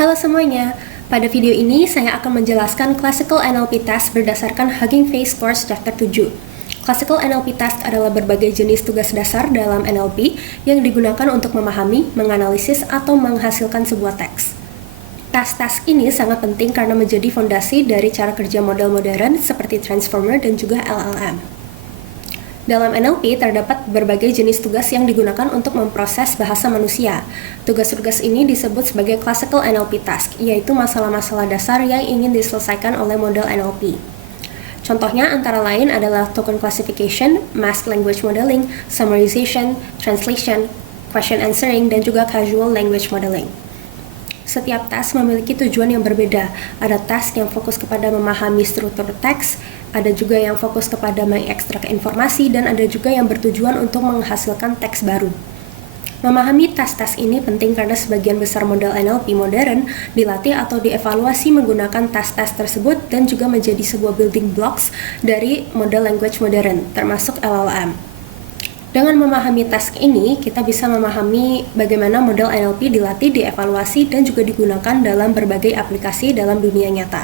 Halo semuanya, pada video ini saya akan menjelaskan Classical NLP Task berdasarkan Hugging Face Course Chapter 7. Classical NLP Task adalah berbagai jenis tugas dasar dalam NLP yang digunakan untuk memahami, menganalisis, atau menghasilkan sebuah teks. Task-task ini sangat penting karena menjadi fondasi dari cara kerja model modern seperti Transformer dan juga LLM. Dalam NLP terdapat berbagai jenis tugas yang digunakan untuk memproses bahasa manusia. Tugas-tugas ini disebut sebagai Classical NLP Task, yaitu masalah-masalah dasar yang ingin diselesaikan oleh model NLP. Contohnya antara lain adalah token classification, mask language modeling, summarization, translation, question answering, dan juga casual language modeling. Setiap task memiliki tujuan yang berbeda. Ada task yang fokus kepada memahami struktur teks, ada juga yang fokus kepada mengekstrak informasi, dan ada juga yang bertujuan untuk menghasilkan teks baru. Memahami task-task ini penting karena sebagian besar model NLP modern dilatih atau dievaluasi menggunakan task-task tersebut dan juga menjadi sebuah building blocks dari model language modern, termasuk LLM. Dengan memahami task ini, kita bisa memahami bagaimana model NLP dilatih, dievaluasi, dan juga digunakan dalam berbagai aplikasi dalam dunia nyata.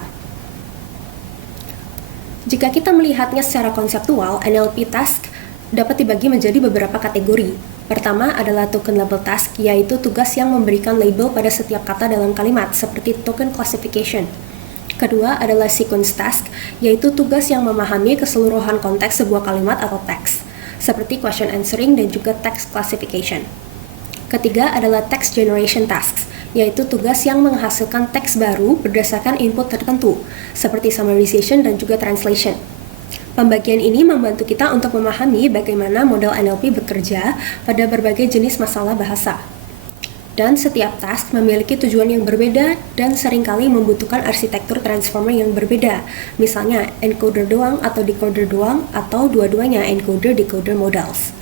Jika kita melihatnya secara konseptual, NLP task dapat dibagi menjadi beberapa kategori. Pertama adalah token level task, yaitu tugas yang memberikan label pada setiap kata dalam kalimat, seperti token classification. Kedua adalah sequence task, yaitu tugas yang memahami keseluruhan konteks sebuah kalimat atau teks, seperti question answering dan juga text classification. Ketiga adalah text generation tasks, yaitu tugas yang menghasilkan teks baru berdasarkan input tertentu, seperti summarization dan juga translation. Pembagian ini membantu kita untuk memahami bagaimana model NLP bekerja pada berbagai jenis masalah bahasa. Dan setiap task memiliki tujuan yang berbeda dan seringkali membutuhkan arsitektur transformer yang berbeda. Misalnya encoder doang atau decoder doang atau dua-duanya encoder-decoder models.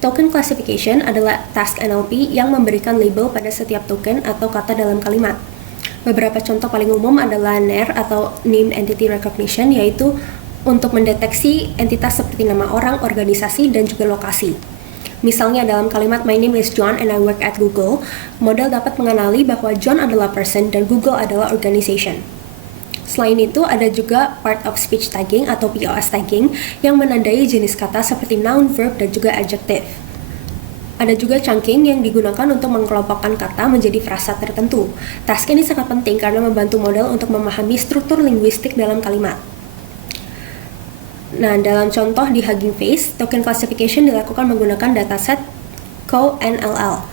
Token classification adalah task NLP yang memberikan label pada setiap token atau kata dalam kalimat. Beberapa contoh paling umum adalah NER atau Named Entity Recognition, yaitu untuk mendeteksi entitas seperti nama orang, organisasi, dan juga lokasi. Misalnya dalam kalimat My name is John and I work at Google, model dapat mengenali bahwa John adalah person dan Google adalah organization. Selain itu, ada juga part of speech tagging atau POS tagging yang menandai jenis kata seperti noun, verb, dan juga adjective. Ada juga chunking yang digunakan untuk mengelompokkan kata menjadi frasa tertentu. Task ini sangat penting karena membantu model untuk memahami struktur linguistik dalam kalimat. Nah, dalam contoh di Hugging Face, token classification dilakukan menggunakan dataset CoNLL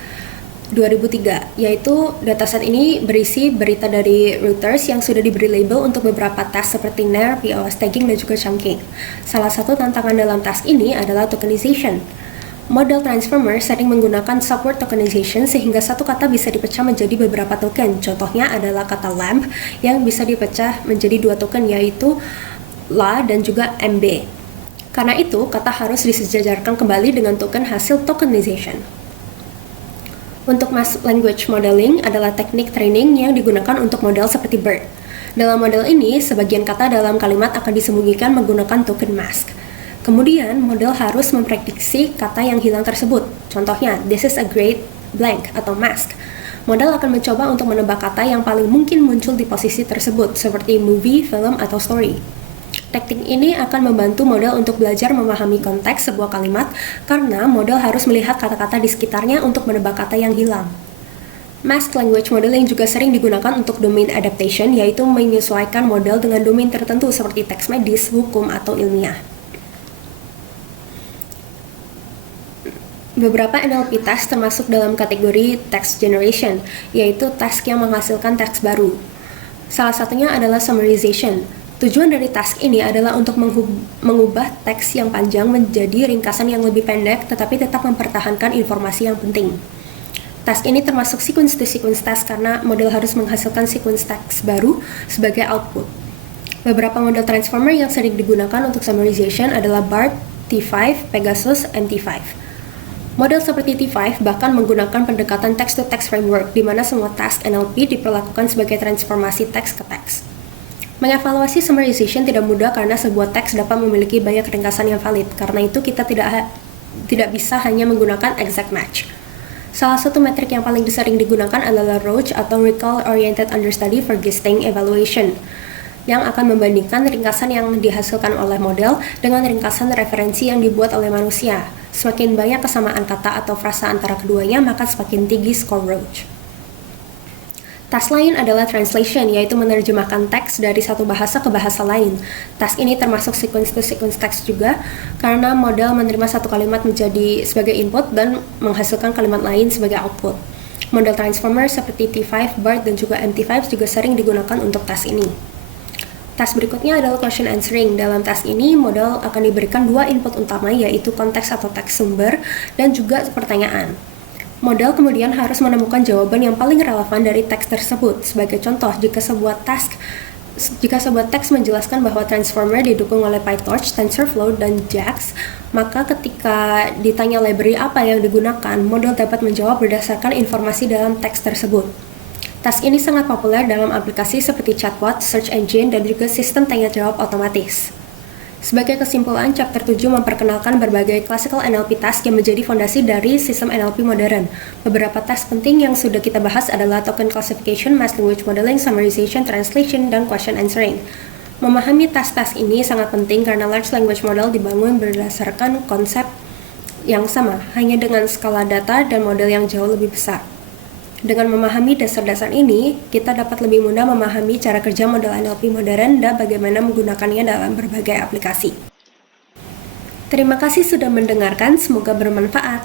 2003, yaitu dataset ini berisi berita dari Reuters yang sudah diberi label untuk beberapa task seperti NER, POS tagging, dan juga chunking. Salah satu tantangan dalam task ini adalah tokenization. Model transformer sering menggunakan subword tokenization sehingga satu kata bisa dipecah menjadi beberapa token. Contohnya adalah kata lamp yang bisa dipecah menjadi dua token, yaitu la dan juga mb. Karena itu, kata harus disejajarkan kembali dengan token hasil tokenization. Untuk mask language modeling adalah teknik training yang digunakan untuk model seperti BERT. Dalam model ini, sebagian kata dalam kalimat akan disembunyikan menggunakan token mask. Kemudian, model harus memprediksi kata yang hilang tersebut. Contohnya, this is a great blank atau mask. Model akan mencoba untuk menebak kata yang paling mungkin muncul di posisi tersebut, seperti movie, film, atau story. Teknik ini akan membantu model untuk belajar memahami konteks sebuah kalimat karena model harus melihat kata-kata di sekitarnya untuk menebak kata yang hilang. Mask language modeling juga sering digunakan untuk domain adaptation, yaitu menyesuaikan model dengan domain tertentu seperti teks medis, hukum, atau ilmiah. Beberapa NLP task termasuk dalam kategori text generation, yaitu task yang menghasilkan teks baru. Salah satunya adalah summarization. Tujuan dari task ini adalah untuk mengubah teks yang panjang menjadi ringkasan yang lebih pendek tetapi tetap mempertahankan informasi yang penting. Task ini termasuk sequence to sequence task karena model harus menghasilkan sequence teks baru sebagai output. Beberapa model transformer yang sering digunakan untuk summarization adalah BART, T5, Pegasus, and T5. Model seperti T5 bahkan menggunakan pendekatan text-to-text framework di mana semua task NLP diperlakukan sebagai transformasi teks ke teks. Mengevaluasi summarization tidak mudah karena sebuah teks dapat memiliki banyak ringkasan yang valid. Karena itu kita tidak bisa hanya menggunakan exact match. Salah satu metrik yang paling sering digunakan adalah ROACE atau Recall Oriented Understudy for Gesting Evaluation, yang akan membandingkan ringkasan yang dihasilkan oleh model dengan ringkasan referensi yang dibuat oleh manusia. Semakin banyak kesamaan kata atau frasa antara keduanya, maka semakin tinggi skor ROACE. Task lain adalah translation, yaitu menerjemahkan teks dari satu bahasa ke bahasa lain. Task ini termasuk sequence-to-sequence teks juga, karena model menerima satu kalimat menjadi sebagai input dan menghasilkan kalimat lain sebagai output. Model transformer seperti T5, BART, dan juga MT5 juga sering digunakan untuk task ini. Task berikutnya adalah question answering. Dalam task ini, model akan diberikan dua input utama, yaitu konteks atau teks sumber, dan juga pertanyaan. Model kemudian harus menemukan jawaban yang paling relevan dari teks tersebut. Sebagai contoh, jika sebuah teks menjelaskan bahwa transformer didukung oleh PyTorch, TensorFlow, dan JAX, maka ketika ditanya library apa yang digunakan, model dapat menjawab berdasarkan informasi dalam teks tersebut. Task ini sangat populer dalam aplikasi seperti chatbot, search engine, dan juga sistem tanya-jawab otomatis. Sebagai kesimpulan, chapter 7 memperkenalkan berbagai classical NLP task yang menjadi fondasi dari sistem NLP modern. Beberapa task penting yang sudah kita bahas adalah token classification, mass language modeling, summarization, translation, dan question answering. Memahami task-task ini sangat penting karena large language model dibangun berdasarkan konsep yang sama, hanya dengan skala data dan model yang jauh lebih besar. Dengan memahami dasar-dasar ini, kita dapat lebih mudah memahami cara kerja model NLP modern dan bagaimana menggunakannya dalam berbagai aplikasi. Terima kasih sudah mendengarkan, semoga bermanfaat.